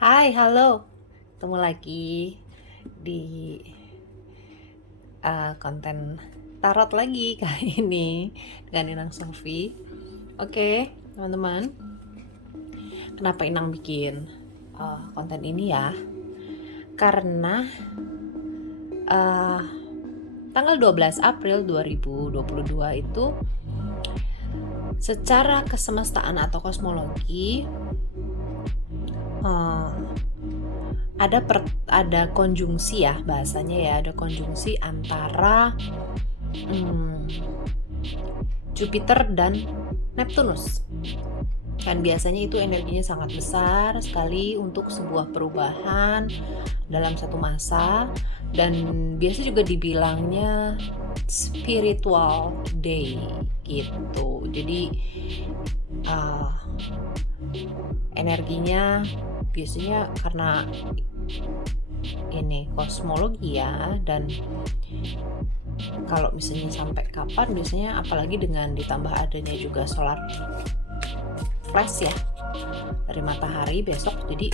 Hai, halo. Ketemu lagi di konten tarot lagi kali ini dengan Inang Sofi. Oke, teman-teman. Kenapa Inang bikin konten ini ya? Karena uh, tanggal 12 April 2022 itu secara kesemestaan atau kosmologi ada konjungsi ya bahasanya ya, ada konjungsi antara Jupiter dan Neptunus. Kan biasanya itu energinya sangat besar sekali untuk sebuah perubahan dalam satu masa, dan biasa juga dibilangnya spiritual day gitu. Jadi energinya biasanya karena ini kosmologi ya, dan kalau misalnya sampai kapan biasanya, apalagi dengan ditambah adanya juga solar flash ya dari matahari besok, jadi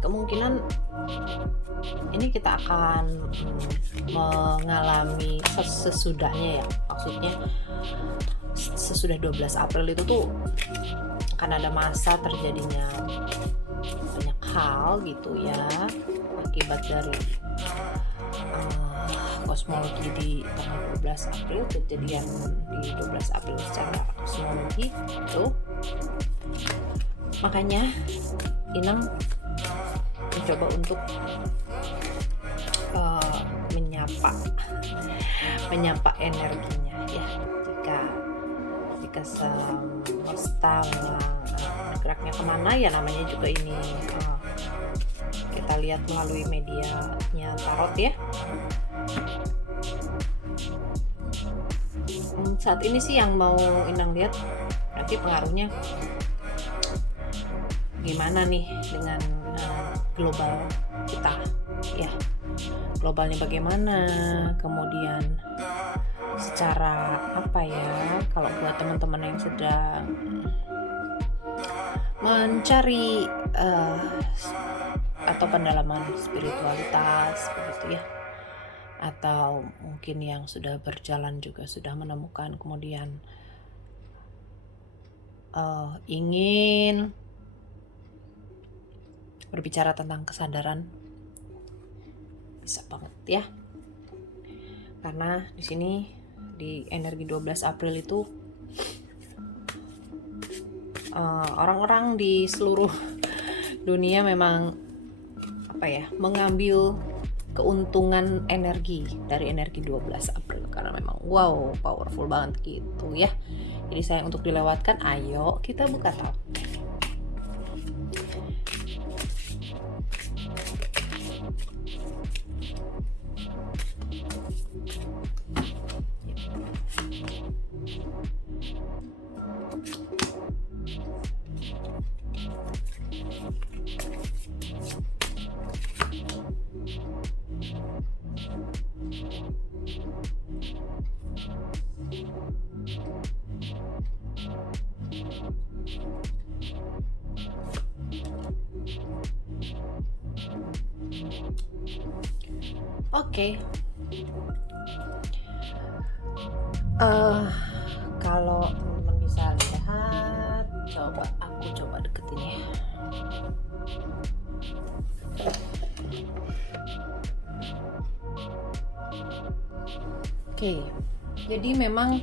kemungkinan ini kita akan mengalami sesudahnya ya, maksudnya sesudah 12 April itu tuh akan ada masa terjadinya banyak hal gitu ya, akibat dari kosmologi di tanggal 12 April, kejadian di 12 April secara kosmologi itu. Makanya Inang mencoba untuk menyapa energinya ya, jika semesta memang geraknya kemana ya, namanya juga ini kita lihat melalui medianya tarot ya. Saat ini sih yang mau Inang lihat nanti pengaruhnya gimana nih dengan global kita ya, globalnya bagaimana, kemudian secara apa ya, kalau buat teman-teman yang sedang mencari atau pendalaman spiritualitas begitu ya, atau mungkin yang sudah berjalan juga sudah menemukan, kemudian ingin berbicara tentang kesadaran, bisa banget ya. Karena di sini di energi 12 April itu orang-orang di seluruh dunia memang mengambil keuntungan energi dari energi 12 April, karena memang wow, powerful banget gitu ya. Jadi sayang untuk dilewatkan. Ayo kita buka tarot. Oke. Kalau teman-teman bisa lihat, aku coba deketin ya. Oke. Jadi memang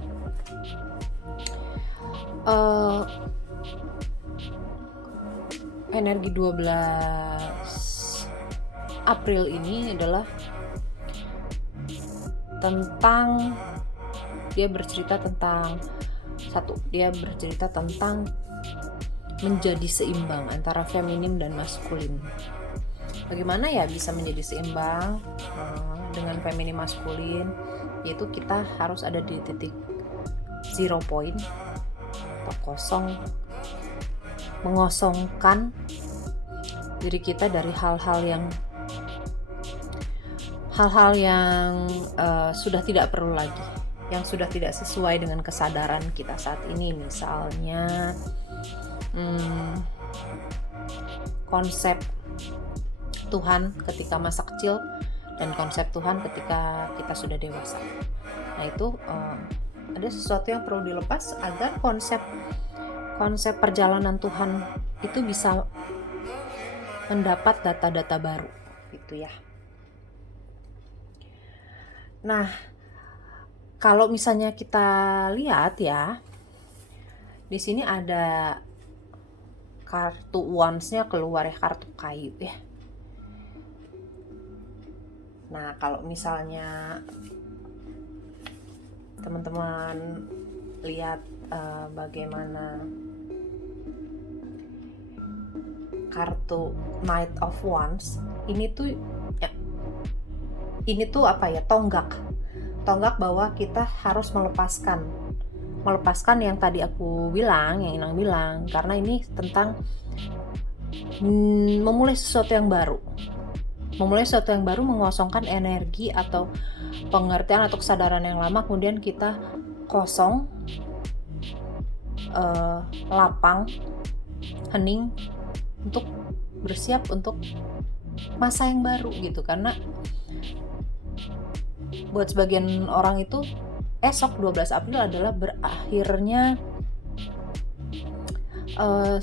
energi 12 April ini adalah tentang, dia bercerita tentang menjadi seimbang antara feminim dan maskulin. Bagaimana ya bisa menjadi seimbang dengan feminim maskulin, yaitu kita harus ada di titik zero point atau kosong, mengosongkan diri kita dari hal-hal yang sudah tidak perlu lagi, yang sudah tidak sesuai dengan kesadaran kita saat ini. Misalnya konsep Tuhan ketika masa kecil dan konsep Tuhan ketika kita sudah dewasa. Nah itu ada sesuatu yang perlu dilepas agar konsep perjalanan Tuhan itu bisa mendapat data-data baru gitu ya. Nah, kalau misalnya kita lihat ya, di sini ada kartu wands-nya keluar ya, kartu kayu ya. Nah, kalau misalnya teman-teman lihat bagaimana kartu Knight of Wands, ini tuh apa ya, tonggak bahwa kita harus melepaskan yang tadi aku bilang, yang Inang bilang, karena ini tentang memulai sesuatu yang baru, mengosongkan energi atau pengertian atau kesadaran yang lama, kemudian kita kosong, lapang, hening, untuk bersiap untuk masa yang baru gitu. Karena buat sebagian orang itu esok 12 April adalah berakhirnya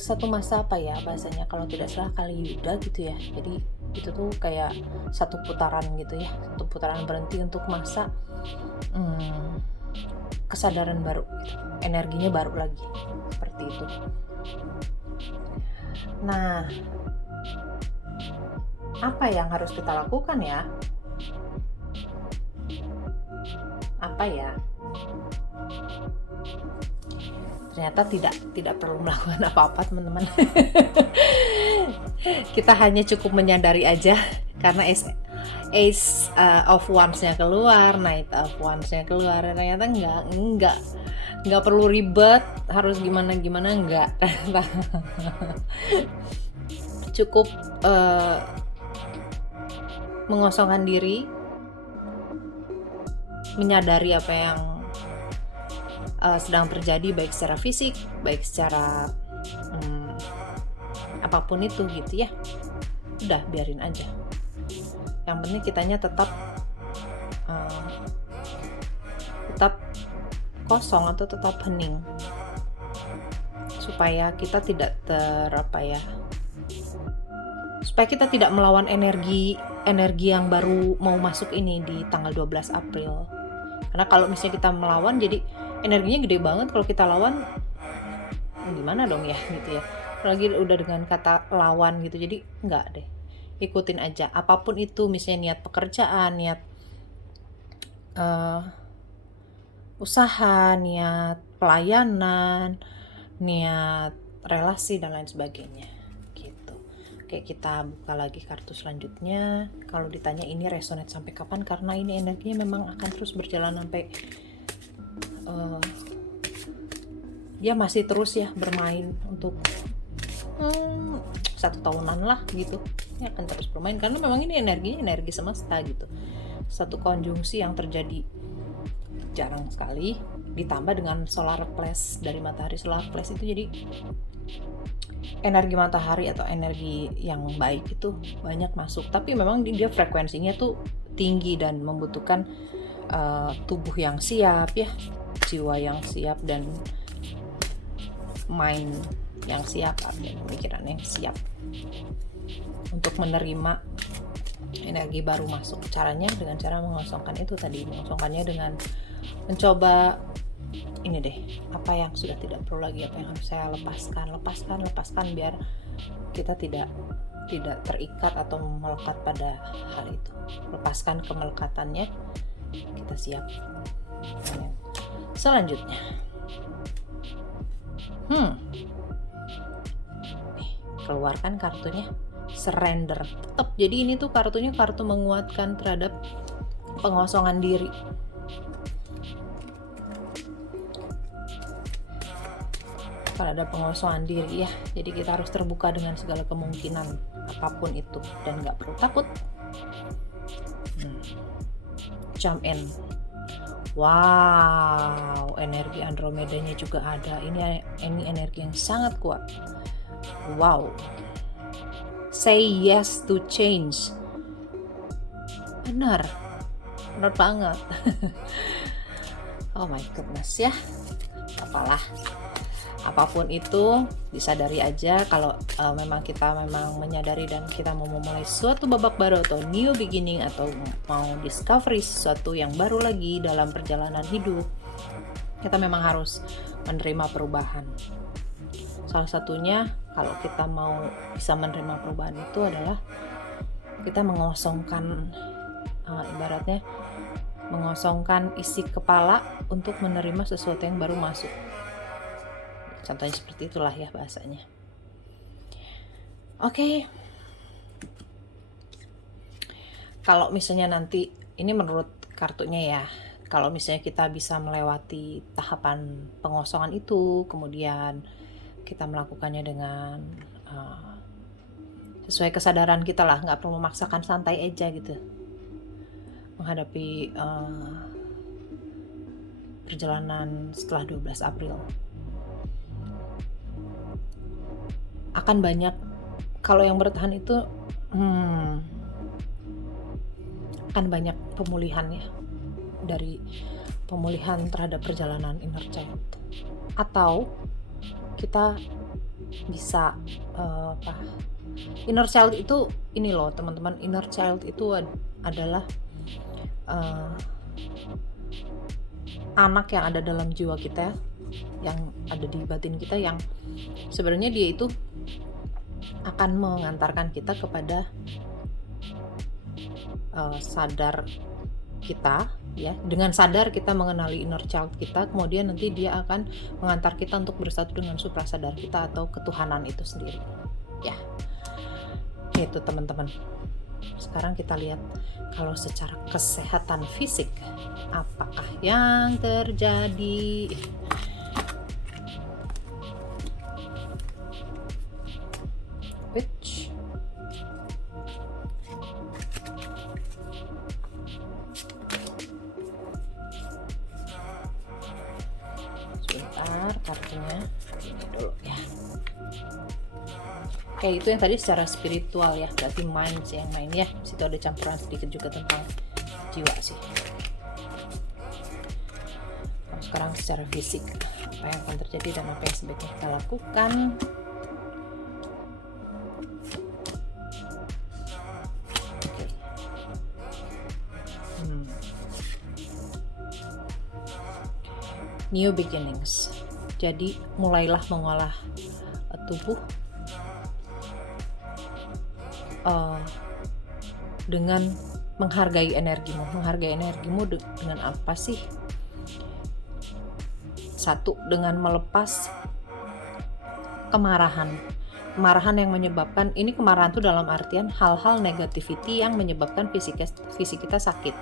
satu masa, apa ya bahasanya, kalau tidak salah Kali Yuga gitu ya. Jadi itu tuh kayak satu putaran gitu ya, satu putaran berhenti untuk masa kesadaran baru gitu. Energinya baru lagi, seperti itu. Nah, apa yang harus kita lakukan ya? Apa ya? Ternyata tidak perlu melakukan apa-apa, teman-teman. Kita hanya cukup menyadari aja, karena Ace of Wands-nya keluar, Knight of Wands-nya keluar. Ternyata enggak perlu ribet, harus gimana enggak. Cukup mengosongkan diri, menyadari apa yang sedang terjadi, baik secara fisik, baik secara apapun itu gitu ya. Udah, biarin aja. Yang penting kitanya tetap kosong atau tetap hening, supaya kita tidak supaya kita tidak melawan energi yang baru mau masuk ini di tanggal 12 April. Karena kalau misalnya kita melawan, jadi energinya gede banget. Kalau kita lawan, gimana dong ya gitu ya. Lagi udah dengan kata lawan gitu, jadi enggak deh. Ikutin aja, apapun itu, misalnya niat pekerjaan, niat usaha, niat pelayanan, niat relasi dan lain sebagainya gitu. Oke, kita buka lagi kartu selanjutnya. Kalau ditanya ini resonate sampai kapan, karena ini energinya memang akan terus berjalan sampai dia masih terus ya bermain untuk 1 tahunan lah gitu. Ini akan terus bermain karena memang ini energinya energi semesta gitu. Satu konjungsi yang terjadi jarang sekali, ditambah dengan solar flash dari matahari. Solar flash itu jadi energi matahari atau energi yang baik itu banyak masuk, tapi memang dia frekuensinya tuh tinggi dan membutuhkan tubuh yang siap ya, jiwa yang siap, dan mind yang siap, dan pemikiran yang siap untuk menerima energi baru masuk. Caranya dengan cara mengosongkan itu tadi, mengosongkannya dengan mencoba ini deh, apa yang sudah tidak perlu lagi, apa yang harus saya lepaskan biar kita tidak terikat atau melekat pada hal itu. Lepaskan kemelekatannya, kita siap. Selanjutnya nih, keluarkan kartunya surrender. Tetap, jadi ini tuh kartunya kartu menguatkan terhadap pengosongan diri. Kalau ada pengosongan diri ya, jadi kita harus terbuka dengan segala kemungkinan apapun itu dan nggak perlu takut. Jump in. Wow, energi Andromedanya juga ada. Ini energi yang sangat kuat. Wow. Say yes to change. Benar banget. Oh my goodness ya. Apalah, apapun itu disadari aja kalau memang kita menyadari dan kita mau memulai suatu babak baru atau new beginning atau mau discovery sesuatu yang baru lagi dalam perjalanan hidup, kita memang harus menerima perubahan. Salah satunya kalau kita mau bisa menerima perubahan itu adalah kita mengosongkan ibaratnya mengosongkan isi kepala untuk menerima sesuatu yang baru masuk. Contohnya seperti itulah ya bahasanya. Oke. Kalau misalnya nanti, ini menurut kartunya ya, kalau misalnya kita bisa melewati tahapan pengosongan itu, kemudian kita melakukannya dengan sesuai kesadaran kita lah, nggak perlu memaksakan, santai aja gitu menghadapi perjalanan setelah 12 April. Akan banyak, kalau yang bertahan itu akan banyak pemulihan ya, dari pemulihan terhadap perjalanan inner child. Atau kita bisa inner child itu ini loh teman-teman, inner child itu adalah anak yang ada dalam jiwa kita, yang ada di batin kita, yang sebenarnya dia itu akan mengantarkan kita kepada sadar kita ya. Dengan sadar kita mengenali inner child kita, kemudian nanti dia akan mengantar kita untuk bersatu dengan suprasadar kita atau ketuhanan itu sendiri ya. Itu teman-teman. Sekarang kita lihat kalau secara kesehatan fisik apakah yang terjadi. Which sebentar, kartunya ini dulu ya. Oke, itu yang tadi secara spiritual ya, berarti mind sih yang main ya. Situ ada campuran sedikit juga tentang jiwa sih. Nah, sekarang secara fisik, apa yang akan terjadi dan apa yang sebaiknya kita lakukan. New beginnings. Jadi mulailah mengolah tubuh dengan menghargai energimu. Menghargai energimu dengan apa sih? Satu, dengan melepas kemarahan. Kemarahan yang menyebabkan, ini kemarahan itu dalam artian hal-hal negativity yang menyebabkan fisik kita sakit.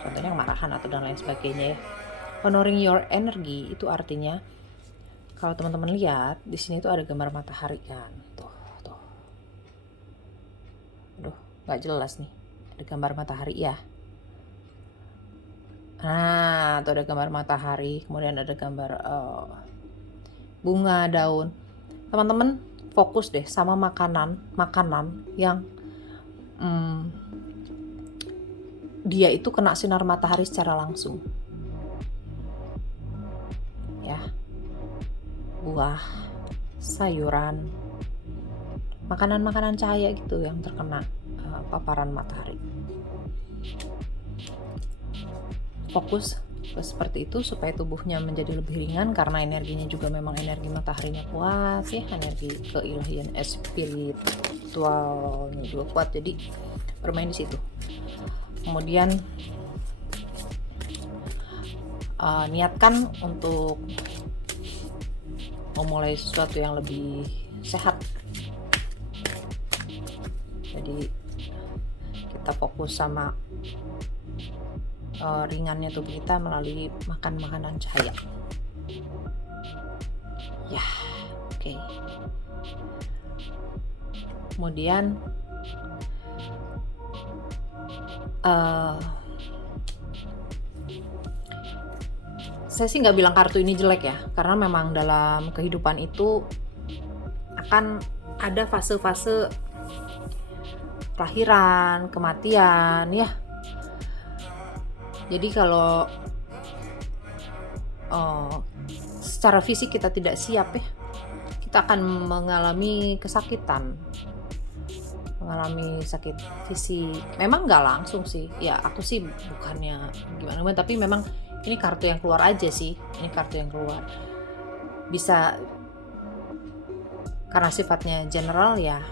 Contohnya kemarahan atau dan lain sebagainya ya. Honoring your energy itu artinya, kalau teman-teman lihat di sini itu ada gambar matahari kan. Tuh. Aduh, nggak jelas nih. Ada gambar matahari ya. Nah, tuh ada gambar matahari, kemudian ada gambar bunga, daun. Teman-teman fokus deh sama makanan yang dia itu kena sinar matahari secara langsung. Ya. Buah, sayuran, makanan cahaya gitu yang terkena paparan matahari. Fokus seperti itu supaya tubuhnya menjadi lebih ringan, karena energinya juga memang energi mataharinya kuat ya, energi keilahian spiritualnya juga kuat, jadi bermain di situ. Kemudian niatkan untuk memulai sesuatu yang lebih sehat. Jadi kita fokus sama ringannya tubuh kita melalui makan makanan cahaya. Ya, oke. Kemudian saya sih nggak bilang kartu ini jelek ya, karena memang dalam kehidupan itu akan ada fase-fase kelahiran, kematian ya. Jadi kalau secara fisik kita tidak siap ya, kita akan mengalami kesakitan, mengalami sakit fisik. Memang nggak langsung sih, ya aku sih bukannya gimana, tapi memang ini kartu yang keluar aja sih, ini kartu yang keluar. Bisa karena sifatnya general ya,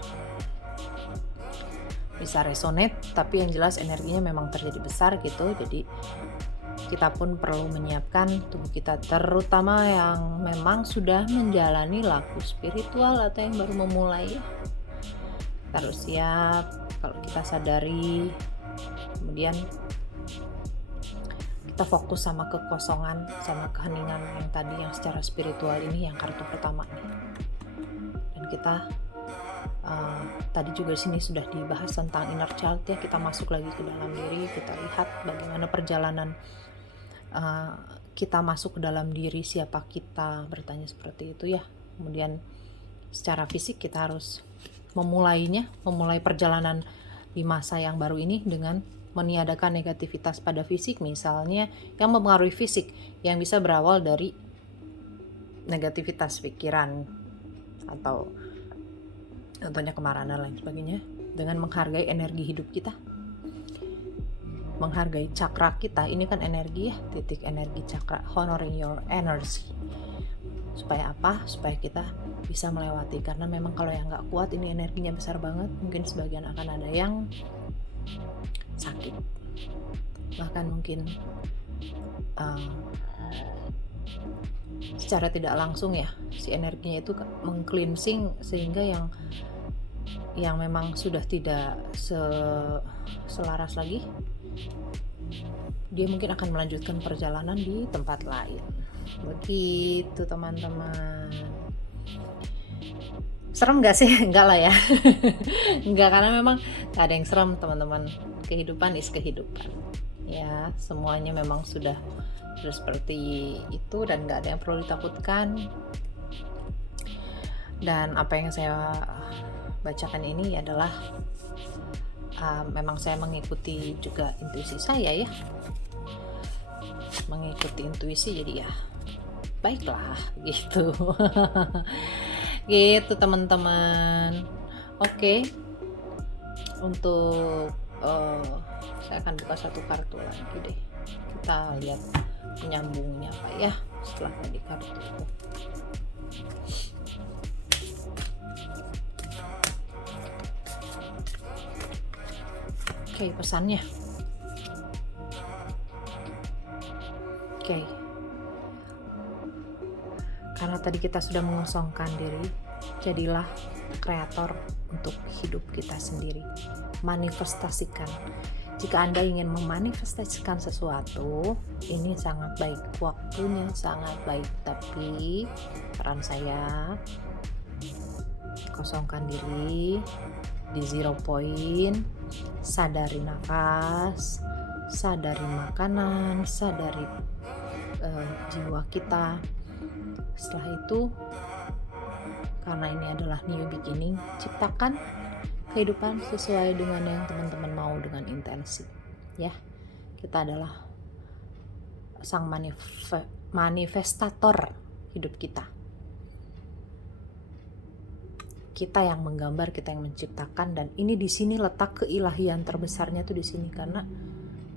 bisa resonate, tapi yang jelas energinya memang terjadi besar gitu. Jadi kita pun perlu menyiapkan tubuh kita, terutama yang memang sudah menjalani laku spiritual atau yang baru memulai. Kita harus siap. Kalau kita sadari, kemudian kita fokus sama kekosongan, sama keheningan yang tadi, yang secara spiritual ini, yang kartu pertama nih. Dan kita tadi juga di sini sudah dibahas tentang inner child ya. Kita masuk lagi ke dalam diri, kita lihat bagaimana perjalanan kita masuk ke dalam diri, siapa kita, bertanya seperti itu ya. Kemudian secara fisik kita harus memulai perjalanan di masa yang baru ini dengan meniadakan negativitas pada fisik, misalnya yang mempengaruhi fisik, yang bisa berawal dari negativitas pikiran atau contohnya kemarahan dan lain sebagainya, dengan menghargai energi hidup kita, menghargai cakra kita. Ini kan energi ya, titik energi cakra, honoring your energy. Supaya apa? Supaya kita bisa melewati, karena memang kalau yang nggak kuat ini energinya besar banget, mungkin sebagian akan ada yang sakit, bahkan mungkin secara tidak langsung ya, si energinya itu meng-cleansing, sehingga yang memang sudah tidak selaras lagi, dia mungkin akan melanjutkan perjalanan di tempat lain. Begitu teman-teman. Serem gak sih? Enggak lah ya. Enggak, karena memang gak ada yang serem teman-teman. Kehidupan is kehidupan ya, semuanya memang sudah seperti itu dan gak ada yang perlu ditakutkan. Dan apa yang saya bacakan ini adalah memang saya mengikuti juga intuisi saya ya, mengikuti intuisi, jadi ya baiklah gitu. Gitu teman-teman. Oke. Untuk saya akan buka satu kartu lagi deh, kita lihat penyambungnya apa ya setelah tadi kartu itu. Oke, pesannya. Oke. Karena tadi kita sudah mengosongkan diri, jadilah kreator untuk hidup kita sendiri. Manifestasikan. Jika Anda ingin memanifestasikan sesuatu, ini sangat baik, waktunya sangat baik. Tapi saran saya, kosongkan diri di 0 point, sadari nafas, sadari makanan, sadari jiwa kita. Setelah itu, karena ini adalah new beginning, ciptakan kehidupan sesuai dengan yang teman-teman mau dengan intensi ya. Kita adalah sang manifestator hidup kita. Kita yang menggambar, kita yang menciptakan, dan ini di sini letak keilahian terbesarnya tuh di sini, karena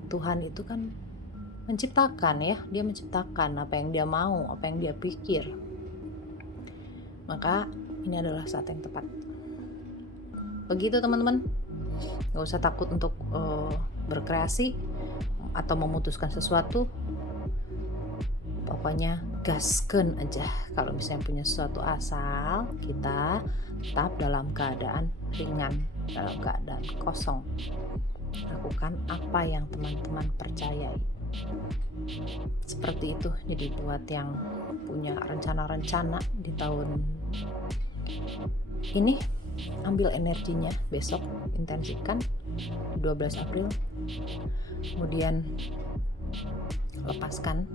Tuhan itu kan menciptakan ya, dia menciptakan apa yang dia mau, apa yang dia pikir. Maka ini adalah saat yang tepat. Begitu teman-teman, gak usah takut untuk berkreasi atau memutuskan sesuatu. Pokoknya gaskeun aja. Kalau misalnya punya sesuatu, asal kita tetap dalam keadaan ringan, dalam keadaan kosong. Lakukan apa yang teman-teman percayai. Seperti itu. Jadi buat yang punya rencana-rencana di tahun ini, ambil energinya besok, intensikan 12 April, kemudian lepaskan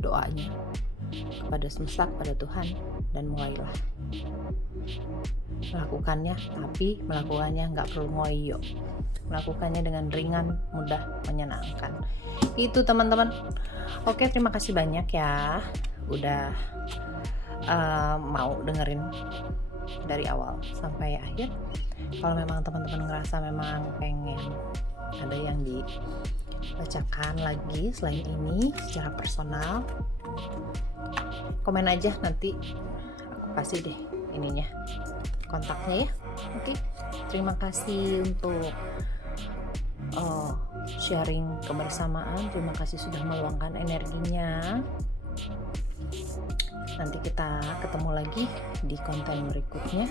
doanya kepada semesta, kepada Tuhan, dan mulailah. melakukannya, tapi melakukannya nggak perlu ngoyo, melakukannya dengan ringan, mudah, menyenangkan. Itu teman-teman. Oke, terima kasih banyak ya udah mau dengerin dari awal sampai akhir. Kalau memang teman-teman ngerasa memang pengen ada yang dibacakan lagi selain ini secara personal, komen aja, nanti aku kasih deh ininya, kontaknya ya. Oke, terima kasih untuk sharing kebersamaan. Terima kasih sudah meluangkan energinya. Nanti kita ketemu lagi di konten berikutnya.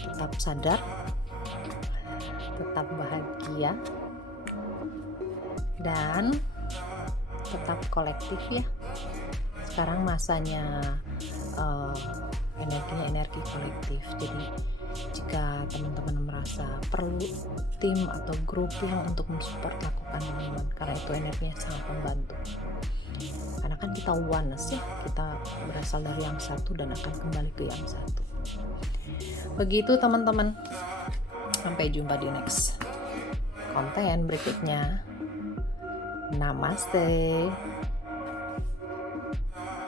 Tetap sadar, tetap bahagia, dan tetap kolektif ya. Sekarang masanya energinya energi kolektif. Jadi jika teman-teman merasa perlu tim atau grup yang untuk mensupport, lakukan teman-teman, karena itu energinya sangat membantu. Karena kan kita oneness ya, kita berasal dari yang satu dan akan kembali ke yang satu. Begitu teman-teman, sampai jumpa di next konten berikutnya. Namaste.